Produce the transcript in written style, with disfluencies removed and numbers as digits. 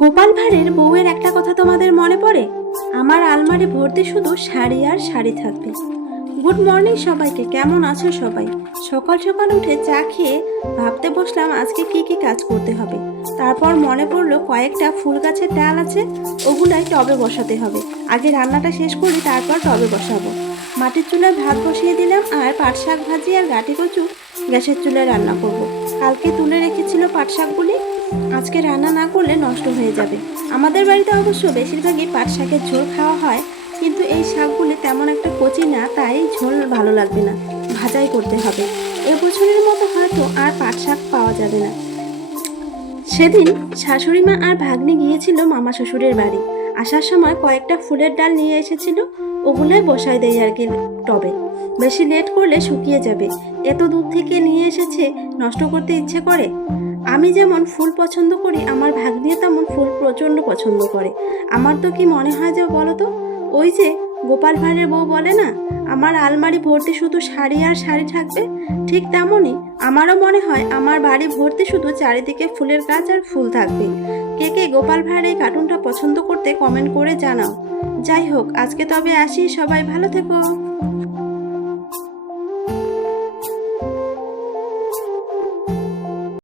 গোপাল ভাঁড়ের বউয়ের একটা কথা তোমাদের মনে পড়ে? আমার আলমারি ভর্তি শুধু শাড়ি আর শাড়ি থাকবে। গুড মর্নিং সবাইকে, কেমন আছো সবাই? সকাল সকাল উঠে চা খেয়ে ভাবতে বসলাম আজকে কি কি কাজ করতে হবে। তারপর মনে পড়লো কয়েকটা ফুল গাছের ডাল আছে, ওগুলাই টবে বসাতে হবে। আগে রান্নাটা শেষ করি, তারপর টবে বসাবো। মাটির চুলায় ভাত বসিয়ে দিলাম, আর পাট শাক ভাজি আর গাঁটি কচু গ্যাসের চুলায় রান্না করব। কালকে তুলে রেখেছিল পাট শাকগুলি, আজকে রান্না না করলে নষ্ট হয়ে যাবে। আমাদের বাড়িতে অবশ্য বেশিরভাগই পাট শাকের ঝোল খাওয়া হয়, কিন্তু এই শাকগুলি তেমন একটা কচি না, তাই ঝোল ভালো লাগবে না, ভাজাই করতে হবে। এবছরের মতো হয়তো আর পাট শাক পাওয়া যাবে না। সেদিন শাশুড়ি মা আর ভাগ্নি গিয়েছিল মামা শ্বশুরের বাড়ি। আসার সময় কয়েকটা ফুলের ডাল নিয়ে এসেছিল, ওগুলোই বসাই দেয় আর কি টবে। বেশি লেট করলে শুকিয়ে যাবে। এত দূর থেকে নিয়ে এসেছে, নষ্ট করতে ইচ্ছে করে। আমি যেমন ফুল পছন্দ করি, আমার ভাগ্নিও তেমন ফুল প্রচণ্ড পছন্দ করে। আমার তো কি মনে হয় যে বলো তো, ওই যে গোপাল ভাঁড়ের বউ বলে না, আমার আলমারি ভর্তি শুধু শাড়ি আর শাড়ি থাকবে, ঠিক তেমনই আমারও মনে হয় আমার বাড়ি ভর্তি শুধু চারিদিকে ফুলের গাছ আর ফুল থাকবে। কে কে গোপাল ভাঁড়ের এই কার্টুনটা পছন্দ করতে কমেন্ট করে জানাও। যাই হোক, আজকে তবে আসি, সবাই ভালো থেকো।